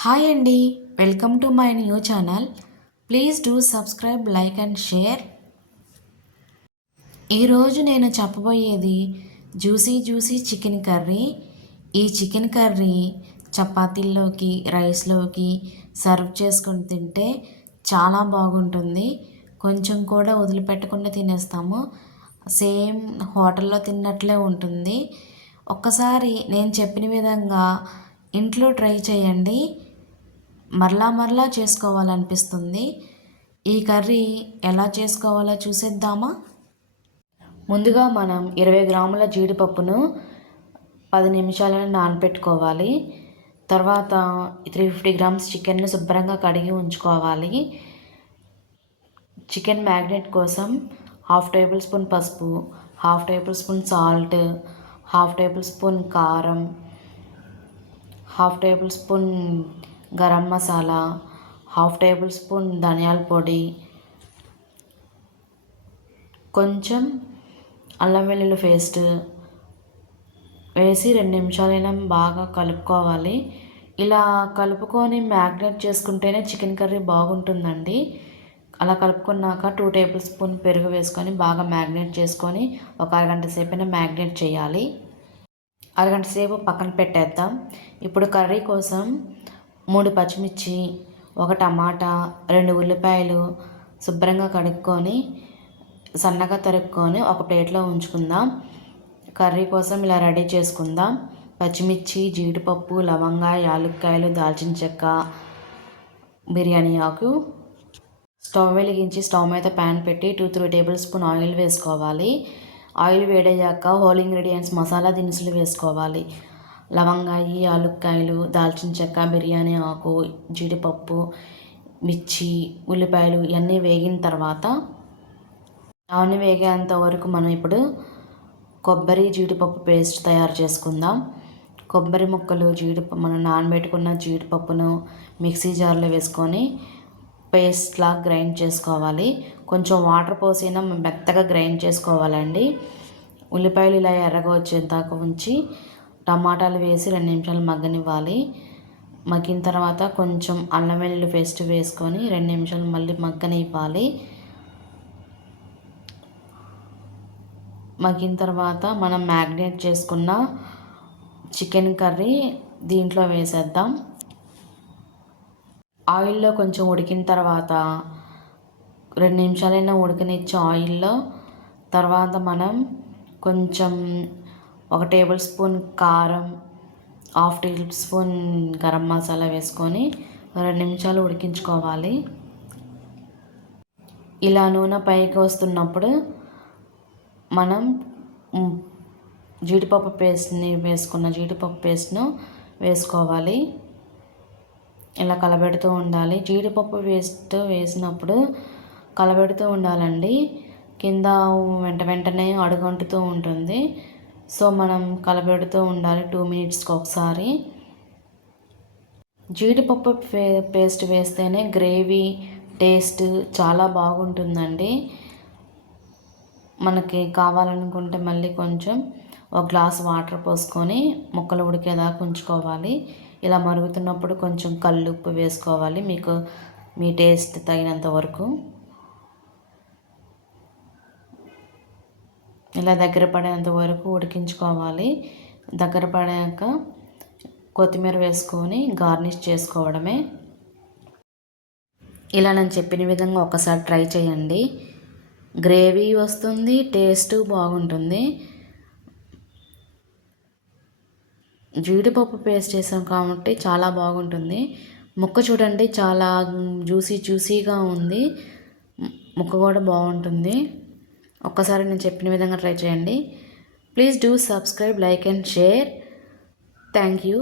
Hi అండి, welcome to my new channel. Please do subscribe, like and share. ఈరోజు నేను చెప్పబోయేది జ్యూసీ చికెన్ కర్రీ. ఈ చికెన్ కర్రీ చపాతీల్లోకి, రైస్లోకి సర్వ్ చేసుకొని తింటే చాలా బాగుంటుంది. కొంచెం కూడా వదిలిపెట్టకుండా తినేస్తాము. సేమ్ హోటల్లో తిన్నట్లే ఉంటుంది. ఒక్కసారి నేను చెప్పిన విధంగా ఇంట్లో ట్రై చేయండి. మరలా చేసుకోవాలనిపిస్తుంది. ఈ కర్రీ ఎలా చేసుకోవాలో చూసేద్దామా? ముందుగా మనం 20 గ్రాముల జీడిపప్పును 10 నిమిషాలను నానబెట్టుకోవాలి. తర్వాత 350 గ్రామ్స్ చికెన్ను శుభ్రంగా కడిగి ఉంచుకోవాలి. చికెన్ మ్యాగ్నెట్ కోసం 1/2 టేబుల్ స్పూన్ పసుపు, 1/2 table spoon salt, 1/2 table spoon కారం, 1/2 table spoon garam masala, 1/2 table spoon ధనియాల పొడి, కొంచెం అల్లం వెల్లుల్లి పేస్ట్ వేసి 2 నిమిషాలైనా బాగా కలుపుకోవాలి. ఇలా కలుపుకొని మ్యాగ్నేట్ చేసుకుంటేనే చికెన్ కర్రీ బాగుంటుందండి. అలా కలుపుకున్నాక 2 టేబుల్ స్పూన్ పెరుగు వేసుకొని బాగా మ్యాగ్నేట్ చేసుకొని ఒక అరగంట సేపైనా మ్యాగ్నేట్ చేయాలి. అరగంట సేపు పక్కన పెట్టేద్దాం. ఇప్పుడు కర్రీ కోసం 3 పచ్చిమిర్చి, 1 టమాటా, 2 ఉల్లిపాయలు శుభ్రంగా కడుక్కొని సన్నగా తరుక్కొని ఒక ప్లేట్లో ఉంచుకుందాం. కర్రీ కోసం ఇలా రెడీ చేసుకుందాం. పచ్చిమిర్చి, జీడిపప్పు, లవంగా, యాలక్కాయలు, దాల్చిన చెక్క, బిర్యానీ ఆకు. స్టవ్ వెలిగించి స్టవ్ మీద ప్యాన్ పెట్టి 2-3 టేబుల్ స్పూన్ ఆయిల్ వేసుకోవాలి. ఆయిల్ వేడయ్యాక హోల్ ఇంగ్రీడియంట్స్ మసాలా దినుసులు వేసుకోవాలి. లవంగాయి, యాలక్కాయలు, దాల్చిన చెక్క, బిర్యానీ ఆకు, జీడిపప్పు, మిర్చి, ఉల్లిపాయలు ఇవన్నీ వేగిన తర్వాత అవన్నీ వేగేంత వరకు మనం ఇప్పుడు కొబ్బరి, జీడిపప్పు పేస్ట్ తయారు చేసుకుందాం. కొబ్బరి ముక్కలు, మనం నానబెట్టుకున్న జీడిపప్పును మిక్సీ జార్లో వేసుకొని పేస్ట్లా గ్రైండ్ చేసుకోవాలి. కొంచెం వాటర్ పోసినా మెత్తగా గ్రైండ్ చేసుకోవాలండి. ఉల్లిపాయలు ఇలా ఎర్రగా వచ్చేదాకా ఉంచి టమాటాలు వేసి 2 నిమిషాలు మగ్గనివ్వాలి. మగ్గిన తర్వాత కొంచెం అల్లం వెల్లుల్లి పేస్ట్ వేసుకొని 2 నిమిషాలు మళ్ళీ మగ్గనివ్వాలి. మగ్గిన తర్వాత మనం మ్యాగ్నేట్ చేసుకున్న చికెన్ కర్రీ దీంట్లో వేసేద్దాం. ఆయిల్లో కొంచెం ఉడికిన తర్వాత 2 నిమిషాలైనా ఉడకనిచ్చి ఆయిల్లో తర్వాత మనం కొంచెం 1 టేబుల్ స్పూన్ కారం, 1/2 టేబుల్ స్పూన్ గరం మసాలా వేసుకొని 2 నిమిషాలు ఉడికించుకోవాలి. ఇలా నూనె పైకి వస్తున్నప్పుడు మనం జీడిపప్పు పేస్ట్ను వేసుకోవాలి. ఇలా కలబెడుతూ ఉండాలి. జీడిపప్పు పేస్ట్ వేసినప్పుడు కలబెడుతూ ఉండాలండి. కింద వెంటనే అడుగంటుతూ ఉంటుంది. సో మనం కలబెడుతూ ఉండాలి 2 మినిట్స్కి ఒకసారి. జీడిపప్పు పేస్ట్ వేస్తేనే గ్రేవీ టేస్ట్ చాలా బాగుంటుందండి. మనకి కావాలనుకుంటే మళ్ళీ కొంచెం 1 గ్లాస్ వాటర్ పోసుకొని ముక్కలు ఉడికేదాకా ఉంచుకోవాలి. ఇలా మరుగుతున్నప్పుడు కొంచెం కల్లుప్పు వేసుకోవాలి మీ టేస్ట్ తగినంత వరకు. ఇలా దగ్గర పడేంత వరకు ఉడికించుకోవాలి. దగ్గర పడాక కొత్తిమీర వేసుకొని గార్నిష్ చేసుకోవడమే. ఇలా నేను చెప్పిన విధంగా ఒకసారి ట్రై చేయండి. గ్రేవీ వస్తుంది, టేస్ట్ బాగుంటుంది. జీడిపప్పు పేస్ట్ చేసాం కాబట్టి చాలా బాగుంటుంది. ముక్క చూడండి, చాలా జ్యూసీగా ఉంది. ముక్క కూడా బాగుంటుంది. ఒక్కసారి నేను చెప్పిన విధంగా ట్రై చేయండి. Please do subscribe, like and share. Thank you.